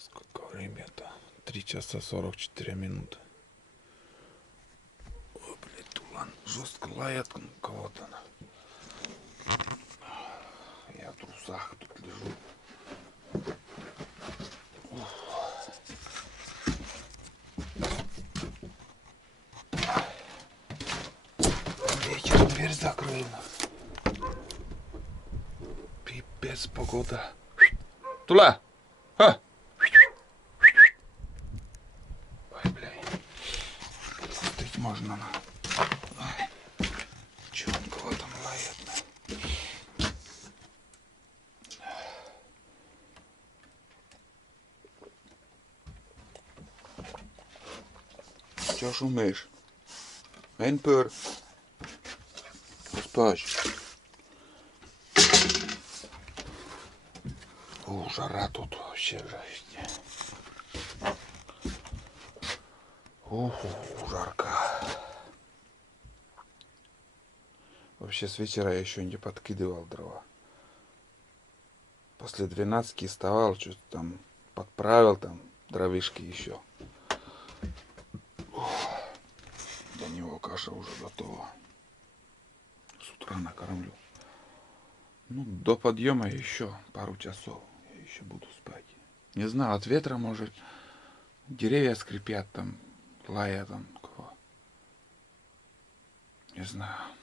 Сколько время-то? 3 часа 44 минуты. Ой, блядь, Тулан жестко лает кого-то. Я в трусах тут лежу. Вечером дверь закрою. Пипец погода. Тула! Ха! Ой, блядь. Пустить можно. Ой. Че он кого там лает? Че шумишь? Энпер. Спать. О, жара тут вообще жесть. Ох, жарко. Вообще с вечера я еще не подкидывал дрова. После 12 вставал, что-то там подправил, там дровишки еще. Для него каша уже готова. С утра накормлю. Ну, до подъема еще пару часов. Я еще буду спать. Не знаю, от ветра, может, деревья скрипят там, лая там. Кого. Не знаю.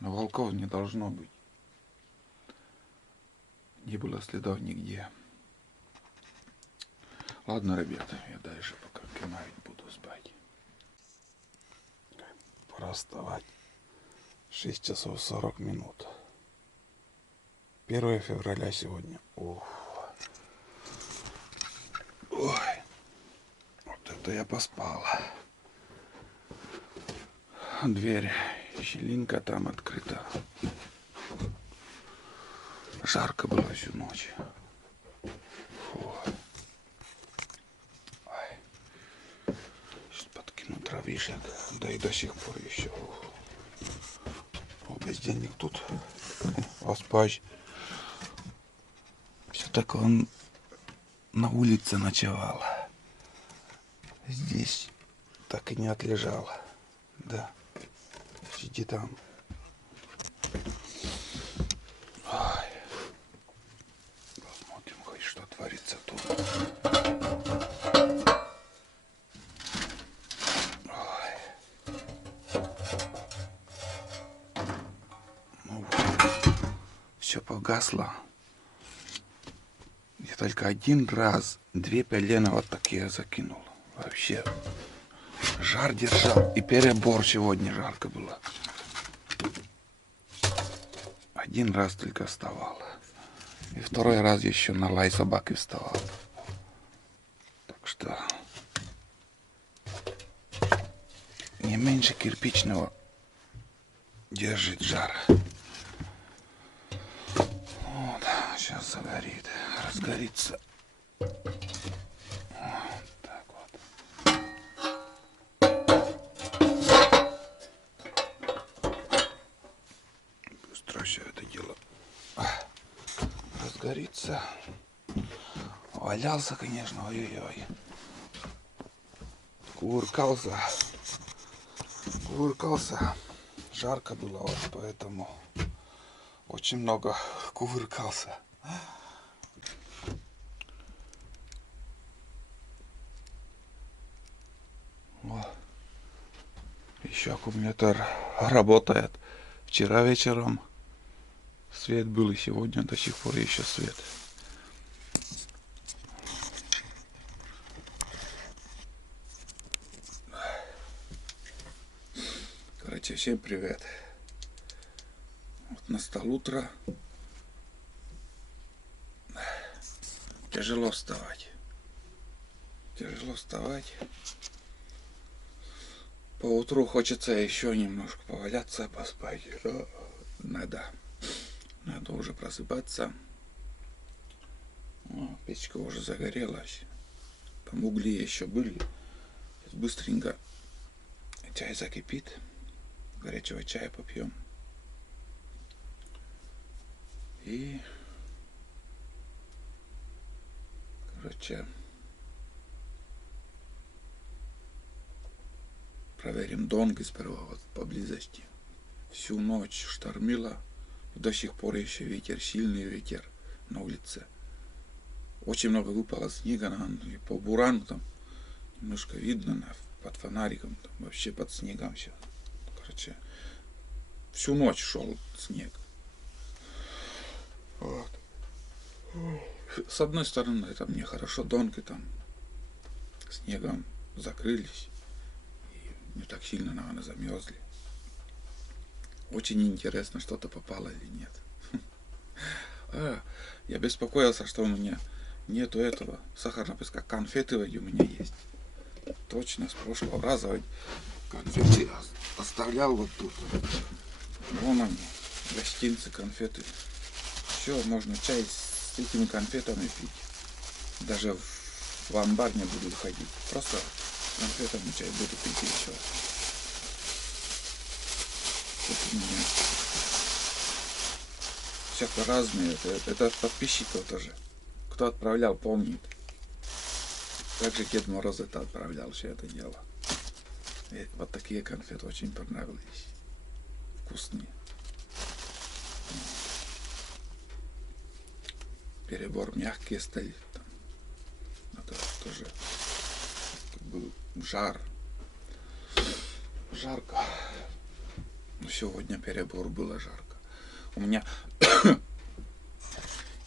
Но волков не должно быть. Не было следов нигде. Ладно, ребята, я дальше пока кемарить буду спать. Пора вставать. 6 часов 40 минут. 1 февраля сегодня. Ох. Ой. Вот это я поспал. Дверь, щелинка там открыта. Жарко было всю ночь. Фу. Ой. Сейчас подкину травишек. Да и до сих пор еще. О, бездельник тут. Поспать. Все так он на улице ночевал. Здесь так и не отлежал. Да. Сиди там. Ой. Посмотрим, хоть что творится тут. Ой. Ну вот. Все погасло. Я только один раз 2 пелена вот такие закинул. Вообще жар держал. И перебор сегодня жарко было. Один раз только вставал. И второй раз еще на лай собаки вставал. Так что не меньше кирпичного держит жар. Вот, сейчас загорит. Разгорится. Вот так вот. Быстро все это дело разгорится. Валялся, конечно, ой-ой-ой. Кувыркался. Жарко было, вот поэтому очень много кувыркался. О, еще аккумулятор работает. Вчера вечером свет был, и сегодня до сих пор еще свет. Короче, всем привет. Вот настало утро. Тяжело вставать. По утру хочется еще немножко поваляться, поспать. Но надо уже просыпаться. О, печка уже загорелась. Там угли еще были. Сейчас быстренько чай закипит. Горячего чая попьем. И, короче, проверим донки сперва вот поблизости. Всю ночь штормило. До сих пор еще ветер, сильный ветер на улице. Очень много выпало снега, и по бурану там немножко видно, под фонариком, там, вообще под снегом все. Короче, всю ночь шел снег. Вот. С одной стороны, это мне хорошо, донки там снегом закрылись, и не так сильно, наверное, замерзли. Очень интересно, что-то попало или нет. Я беспокоился, что у меня нету этого сахарного песка. Конфеты у меня есть. Точно, с прошлого раза конфеты оставлял вот тут. Вон они, гостинцы, конфеты. Все, можно чай с этими конфетами пить. Даже в амбар не буду ходить. Просто конфетами чай буду пить и все. Вот у меня всякое разные. Это от подписчиков тоже. Кто отправлял, помнит. Также Дед Мороз это отправлял, все это дело. И вот такие конфеты очень понравились. Вкусные. Перебор мягкие стали. Там. Это тоже как бы жар. Жарко. Но сегодня перебор было жарко. У меня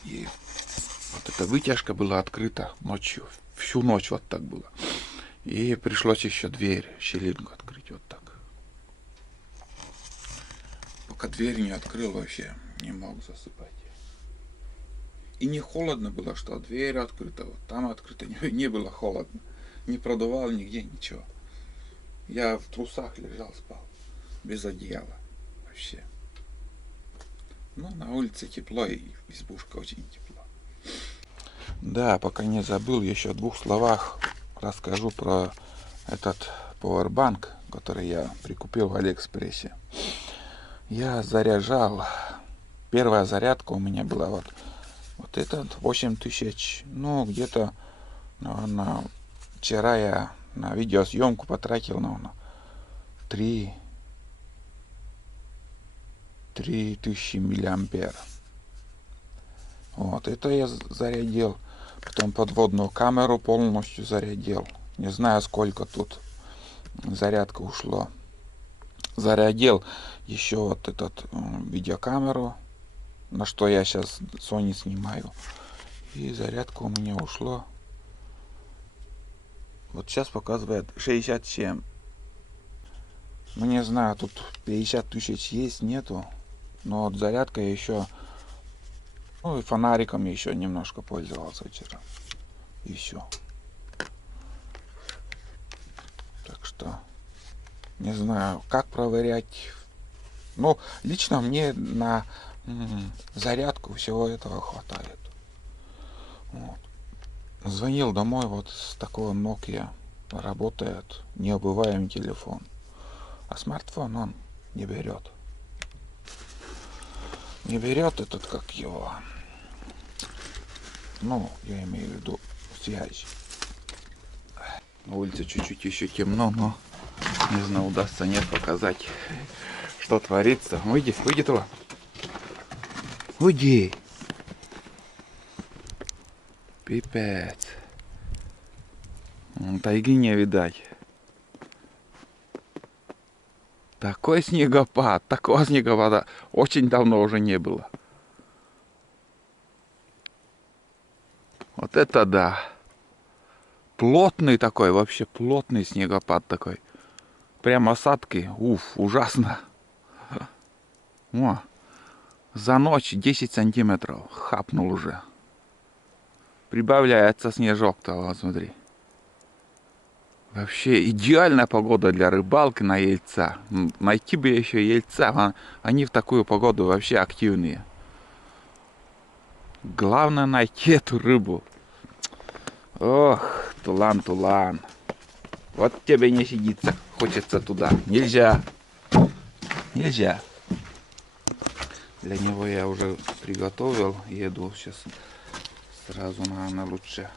и вот эта вытяжка была открыта ночью. Всю ночь вот так было. И пришлось еще дверь, щелинку открыть вот так. Пока дверь не открыл, вообще не мог засыпать. И не холодно было, что дверь открыта, вот там открыта, не было холодно. Не продувал нигде ничего. Я в трусах лежал, спал. Без одеяла. Вообще. Ну, на улице тепло, и избушка очень тепло. Да, пока не забыл, еще в 2 словах расскажу про этот пауэрбанк, который я прикупил в Алиэкспрессе. Я заряжал. Первая зарядка у меня была вот этот 8000. Ну, где-то, наверное, вчера я на видеосъемку потратил, наверное, 3000 миллиампер. Вот, это я зарядил. Потом подводную камеру полностью зарядил. Не знаю, сколько тут зарядка ушло. Зарядил еще вот этот видеокамеру, на что я сейчас Sony снимаю. И зарядка у меня ушло. Вот сейчас показывает 67. Ну, не знаю, тут 50 тысяч есть, нету. Но вот зарядка еще... Ну и фонариком еще немножко пользовался вчера. И все. Так что не знаю, как проверять. Ну, лично мне на зарядку всего этого хватает. Вот. Звонил домой, вот с такого Nokia работает необываемый телефон. А смартфон он не берет. Не берет этот, как его. Ну, я имею в виду связь. На улице чуть-чуть еще темно, но не знаю, удастся нет показать, что творится. Уйди, уйди туда. Уйди. Пипец. Тайги не видать. Такой снегопад, такого снегопада очень давно уже не было. Вот это да. Плотный такой, вообще плотный снегопад такой. Прям осадки, ужасно. О, за ночь 10 сантиметров хапнул уже. Прибавляется снежок-то, вот смотри. Вообще идеальная погода для рыбалки на Ельца. Найти бы еще Ельца, они в такую погоду вообще активные. Главное найти эту рыбу. Ох, Тулан, Тулан. Вот тебе не сидится, хочется туда. Нельзя. Нельзя. Для него я уже приготовил. Еду сейчас сразу, наверное, лучше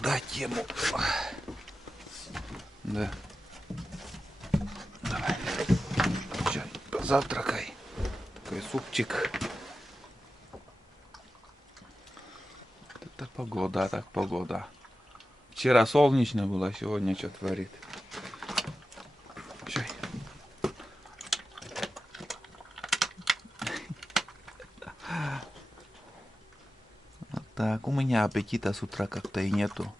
дать ему. Да. Давай. Чай, позавтракай. Такой супчик. Это погода, так погода. Вчера солнечно было, сегодня что творит. Чай. Вот так, у меня аппетита с утра как-то и нету.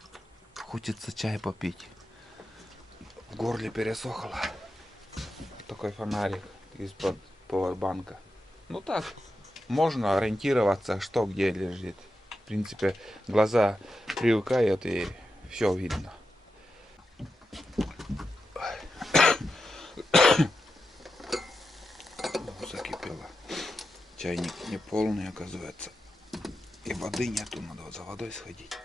Хочется чай попить. В горле пересохло. Такой фонарик из-под пауэрбанка. Ну так, можно ориентироваться, что где лежит. В принципе, глаза привыкают и все видно. Закипело. Чайник не полный, оказывается. И воды нету, надо за водой сходить.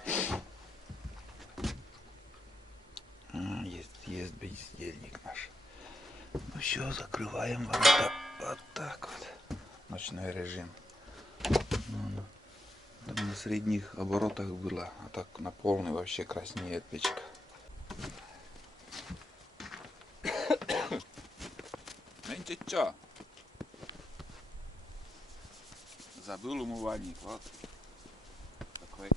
Есть бездельник наш. Ну все, закрываем ворота. Вот так вот. Ночной режим. Там на средних оборотах было, а так на полный вообще краснеет печка. Меньше чё? Забыл умывальник, вот. Такой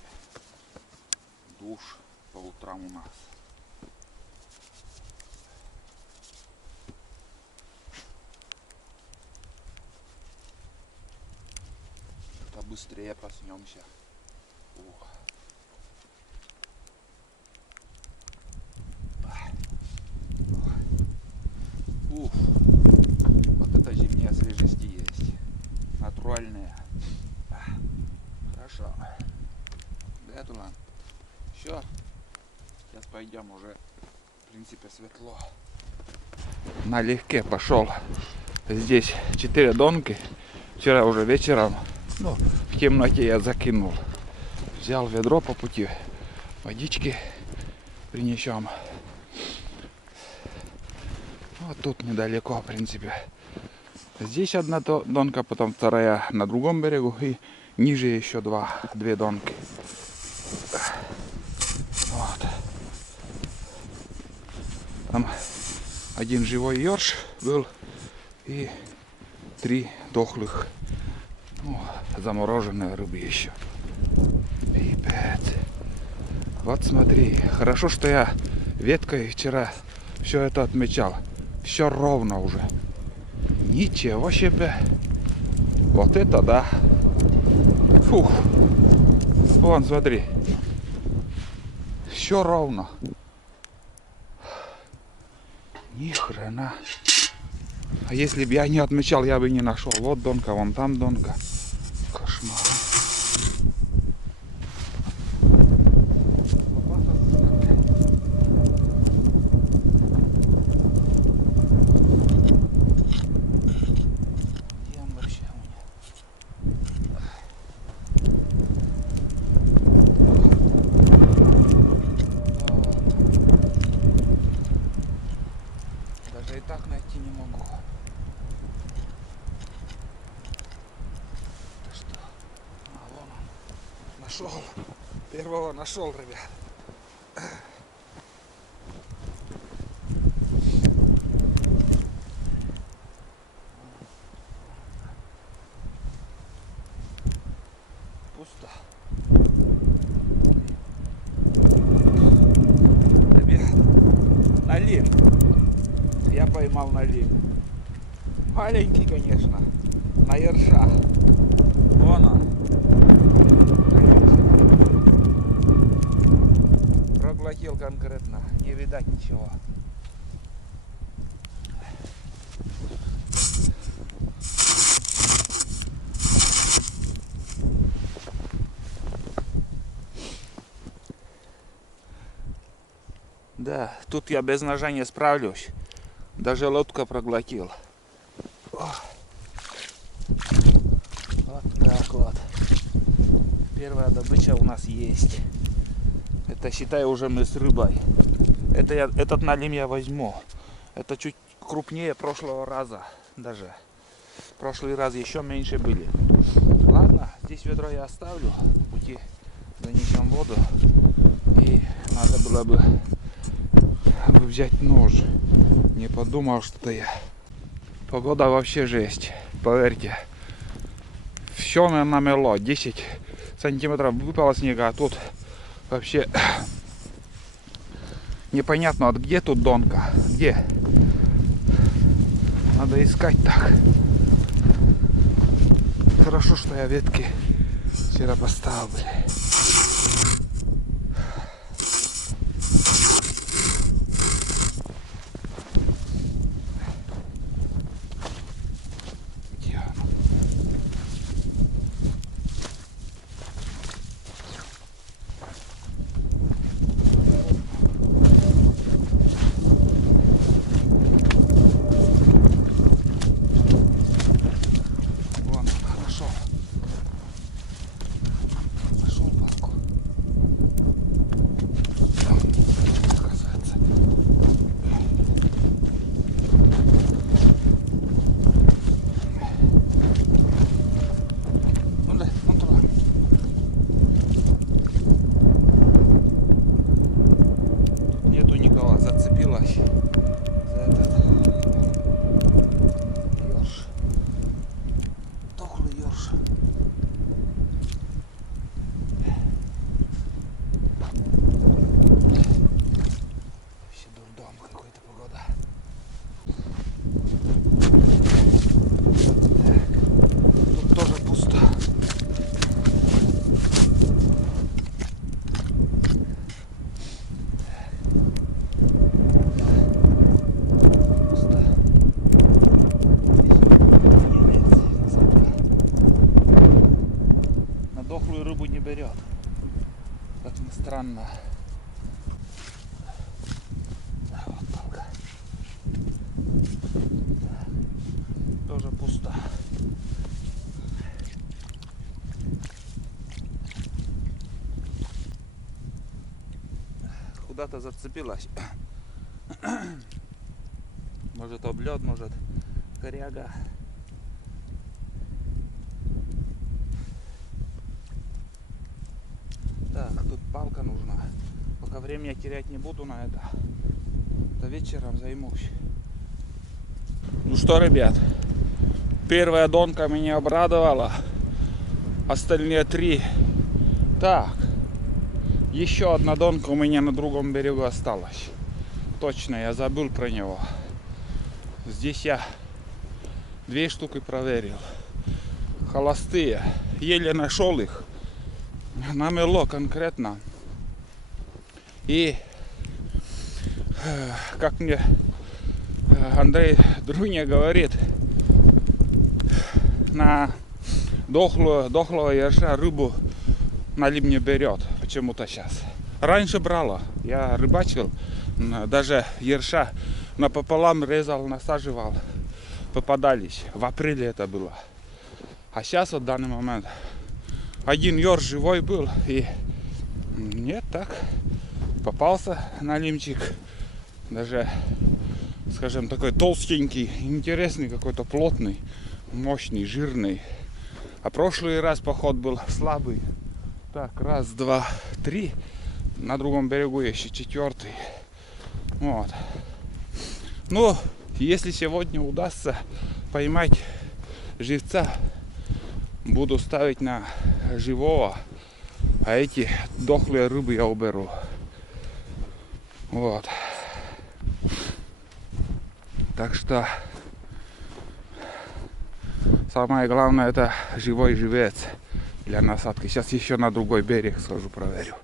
душ по утрам у нас. Быстрее проснемся. Ух. Вот это зимняя свежести есть. Натуральная. Хорошо. Да, Тулан? Все. Сейчас пойдем уже. В принципе, светло. Налегке пошел. Здесь 4 донки. Вчера уже вечером. Ну, в темноте я закинул. Взял ведро по пути. Водички принесем. Вот тут недалеко, в принципе. Здесь одна донка, потом вторая на другом берегу. И ниже еще две донки. Вот. Там один живой ёрш был. И 3 дохлых. Ну, замороженные рыбы еще. Пипец. Вот смотри. Хорошо, что я веткой вчера все это отмечал. Все ровно уже. Ничего себе. Вот это да. Фух. Вон, смотри. Все ровно. Ни хрена. А если бы я не отмечал, я бы не нашел. Вот донка, вон там донка. Кошмар. Где он вообще у меня? Даже и так найти не могу. Нашел. Первого нашел, ребят. Пусто. Ребят, налим. Я поймал налим. Маленький, конечно. На ерша. Вон он. Проглотил конкретно, не видать ничего. Да, тут я без ножа не справлюсь. Даже лодка проглотил. Ох. Вот так вот. Первая добыча у нас есть. Это, считай, уже мы с рыбой. Этот налим я возьму. Это чуть крупнее прошлого раза даже. В прошлый раз еще меньше были. Ладно, здесь ведро я оставлю. В пути занесем воду. И надо было бы бы взять нож. Не подумал, что я. Погода вообще жесть, поверьте. Все намело, 10 сантиметров выпало снега, а тут вообще непонятно, вот где тут донка, где? Надо искать так. Хорошо, что я ветки вчера поставил. Зацепилась за этот ёрш. Дохлый ёрш. Вообще дурдом какой-то погода. Так, тут тоже пусто. Дохлую рыбу не берет. Как ни странно. Да, вот палка. Тоже пусто. Куда-то зацепилась. Может облет, может коряга. Так, тут палка нужна. Пока времени терять не буду на это. То вечером займусь. Ну что, ребят, первая донка меня обрадовала. Остальные 3. Так, еще одна донка у меня на другом берегу осталась. Точно, я забыл про него. Здесь я 2 штуки проверил. Холостые. Еле нашел их. Намело конкретно. И как мне Андрей Друня говорит, на дохлого ерша рыбу налим не берет почему-то сейчас. Раньше брала, я рыбачил, даже ерша напополам резал, насаживал, попадались. В апреле это было. А сейчас вот в данный момент один ёрш живой был, и нет, так попался налимчик, даже, скажем, такой толстенький, интересный, какой-то плотный, мощный, жирный. А прошлый раз поход был слабый. Так, 1, 2, 3, на другом берегу еще 4. Вот. Ну, если сегодня удастся поймать живца, буду ставить на живого, а эти дохлые рыбы я уберу. Вот. Так что самое главное — это живой живец для насадки. Сейчас еще на другой берег схожу, проверю.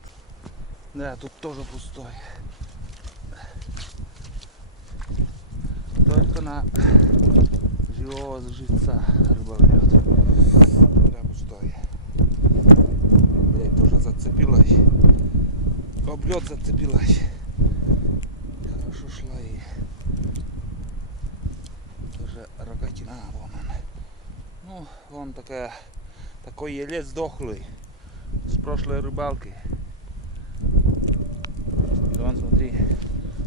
Да, тут тоже пустой. Только на живого живца рыба берет. Да, пустой. Блять, тоже зацепилась. Облет зацепилась. Хорошо шла и тоже рогатина. Вон он. Ну, вон такой елец дохлый с прошлой рыбалки. И вон, смотри,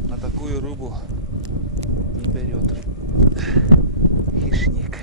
на такую рыбу не берет хищник.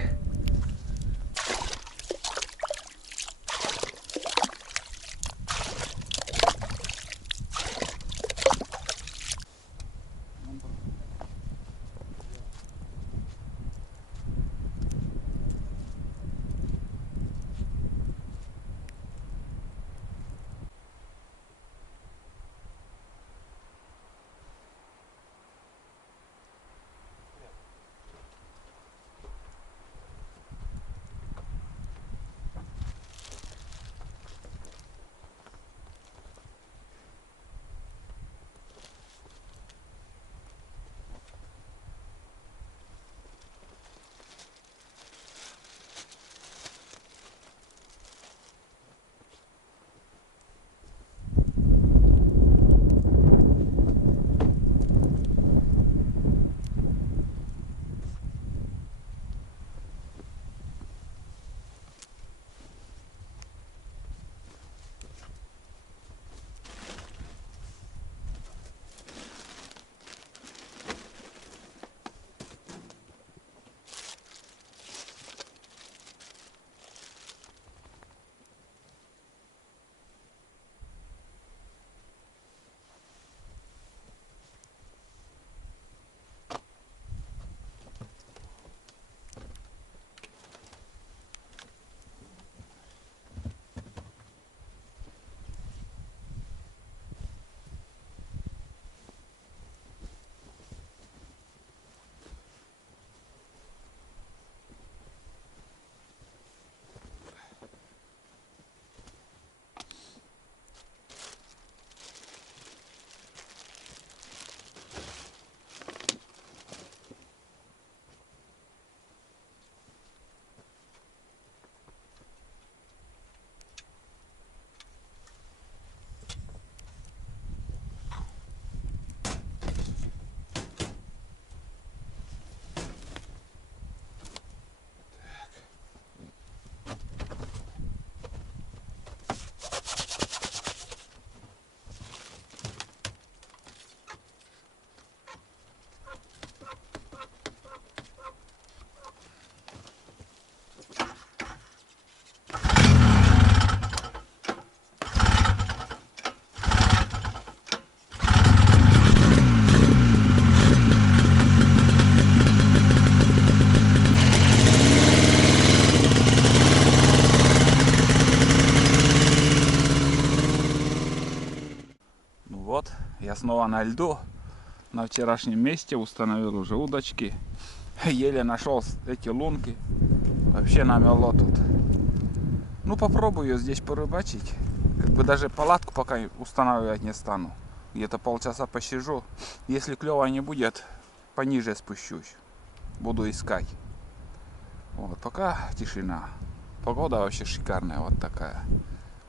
Вот, я снова на льду. На вчерашнем месте установил уже удочки. Еле нашел эти лунки. Вообще намело тут. Ну попробую здесь порыбачить. Как бы даже палатку пока устанавливать не стану. Где-то полчаса посижу. Если клёво не будет, пониже спущусь. Буду искать. Вот, пока тишина. Погода вообще шикарная, вот такая.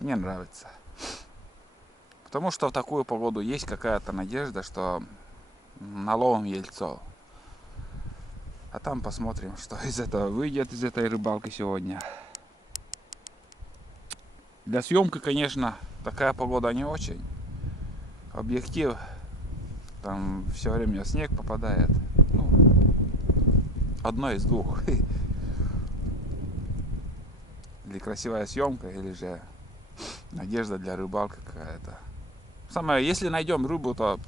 Мне нравится. Потому что в такую погоду есть какая-то надежда, что наловим ельцо. А там посмотрим, что из этого выйдет, из этой рыбалки сегодня. Для съемки, конечно, такая погода не очень. Объектив, там все время снег попадает. Ну, одно из двух. Или красивая съемка, или же надежда для рыбалки какая-то. Самое, если найдем рыбу, то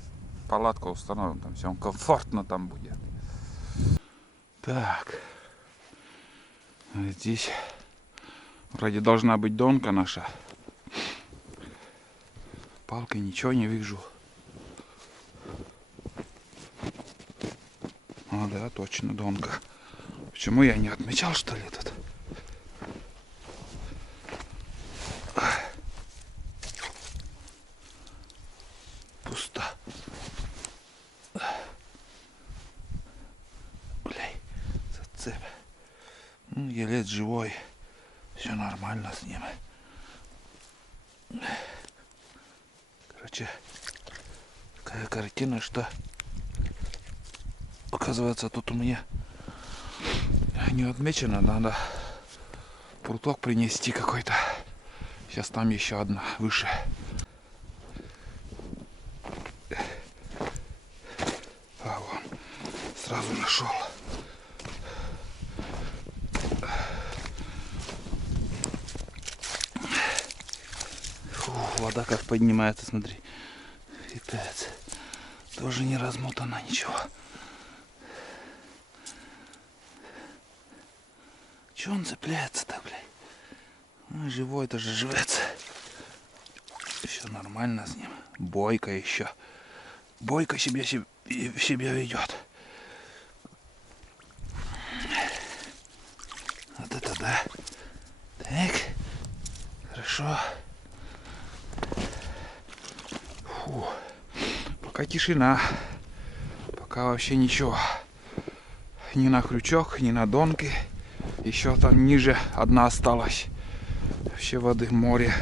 палатку установим, там все комфортно там будет. Так, здесь вроде должна быть донка наша. Палкой ничего не вижу. А, да, точно донка. Почему я не отмечал, что ли, тут? Пусто. Бляй, зацеп. Ну, елец живой. Все нормально с ним. Короче, такая картина, что оказывается тут у меня не отмечено. Надо пруток принести какой-то. Сейчас там еще одна выше. А вон, сразу нашел. Фу, вода как поднимается, смотри. Пипец. Тоже не размотано ничего. Че он цепляется-то, блядь? Ну, живой тоже живется. Все нормально с ним. Бойко еще. Бойко себя ведет. Вот это да. Так. Хорошо. Фу. Пока тишина. Пока вообще ничего. Ни на крючок, ни на донки. Еще там ниже одна осталась. Вообще воды море.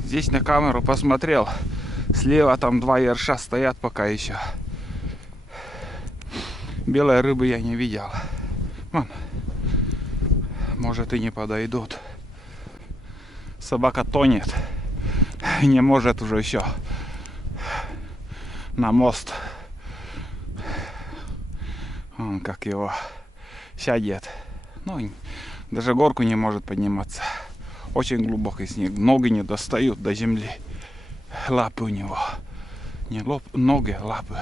Здесь на камеру посмотрел. Слева там два ерша стоят пока еще. Белой рыбы я не видел. Вон. Может и не подойдут. Собака тонет. Не может уже еще на мост. Он как его сядет. Ну, даже горку не может подниматься. Очень глубокий снег. Ноги не достают до земли. Лапы у него. Не ноги, лапы.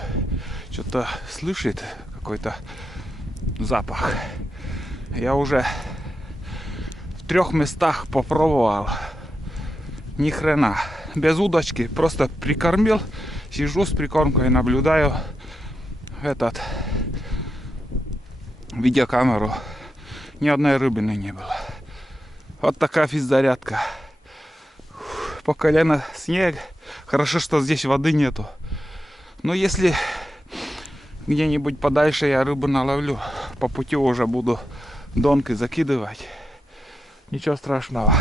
Что-то слышит какой-то запах. Я уже в 3 местах попробовал. Ни хрена. Без удочки. Просто прикормил. Сижу с прикормкой, наблюдаю видеокамеру. Ни одной рыбины не было. Вот такая физзарядка. По колено снег. Хорошо, что здесь воды нету. Но если где-нибудь подальше я рыбу наловлю, по пути уже буду донкой закидывать. Ничего страшного.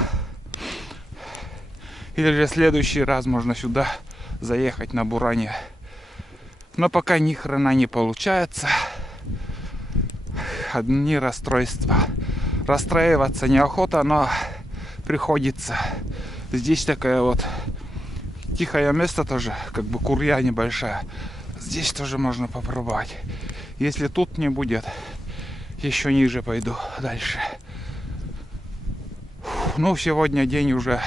Или же в следующий раз можно сюда заехать на буране. Но пока ни хрена не получается. Одни расстройства. Расстраиваться неохота, но приходится. Здесь такая вот тихое место тоже, как бы курья небольшая. Здесь тоже можно попробовать. Если тут не будет, еще ниже пойду дальше. Ну, сегодня день уже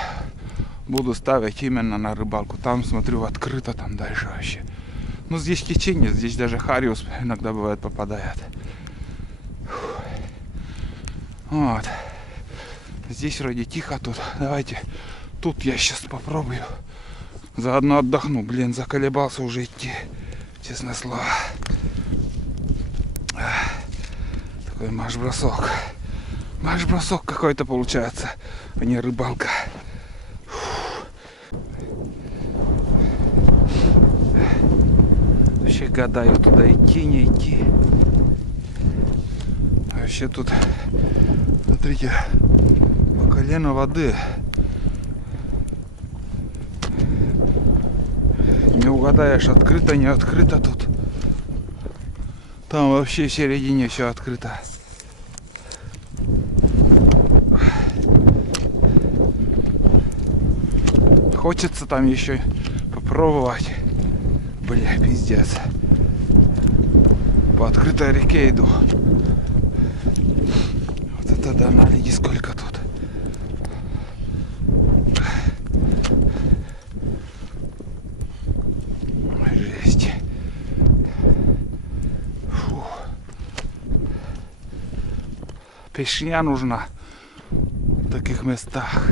буду ставить именно на рыбалку. Там, смотрю, открыто там дальше вообще. Ну, здесь течение, здесь даже хариус иногда бывает попадает. Вот. Здесь вроде тихо тут. Давайте тут я сейчас попробую Заодно отдохну. Блин, заколебался уже идти. Честное слово. Такой марш-бросок. Марш-бросок какой-то получается, а не рыбалка. Вообще гадаю, туда идти, не идти. А вообще тут, смотрите, по колено воды. Не угадаешь, открыто, не открыто тут. Там вообще в середине все открыто. Хочется там еще попробовать. Бля, пиздец. По открытой реке иду. Вот это да, наледи сколько тут. Жесть. Фух. Пешня нужна в таких местах.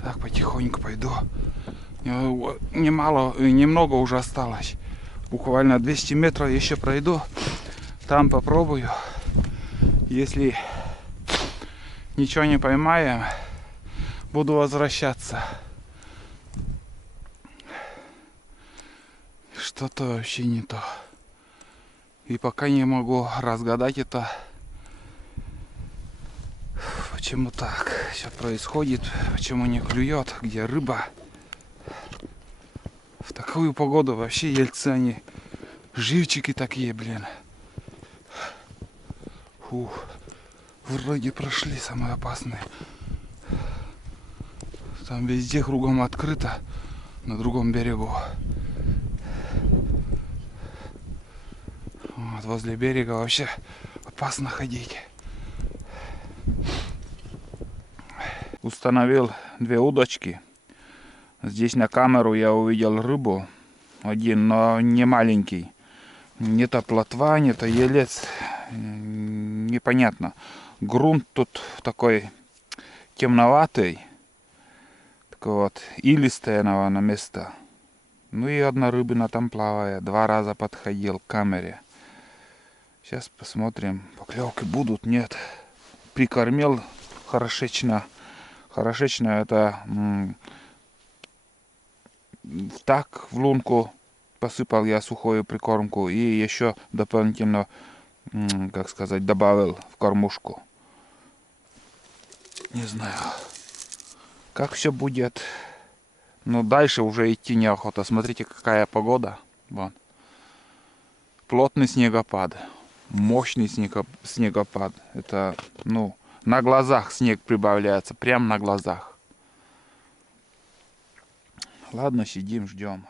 Так, потихоньку пойду. Немного уже осталось. Буквально 200 метров еще пройду. Там попробую. Если ничего не поймаем, буду возвращаться. Что-то вообще не то. И пока не могу разгадать это. Почему так все происходит? Почему не клюет? Где рыба? В такую погоду вообще ельцы они живчики такие, блин. Фух. Вроде прошли самые опасные. Там везде кругом открыто. На другом берегу. Вот возле берега вообще опасно ходить. Установил 2 удочки. Здесь на камеру я увидел рыбу. Один, но не маленький. Не то плотва, не то елец. Непонятно. Грунт тут такой темноватый. Такой вот илистое, наверное, место. Ну и одна рыбина там плавает. 2 раза подходил к камере. Сейчас посмотрим, поклевки будут, нет. Прикормил хорошечно. Хорошечно это так в лунку посыпал я сухую прикормку и еще дополнительно, как сказать, добавил в кормушку. Не знаю, как все будет. Но дальше уже идти неохота. Смотрите, какая погода. Вон. Плотный снегопад. Мощный снегопад. Это, ну, на глазах снег прибавляется. Прям на глазах. Ладно, сидим, ждем.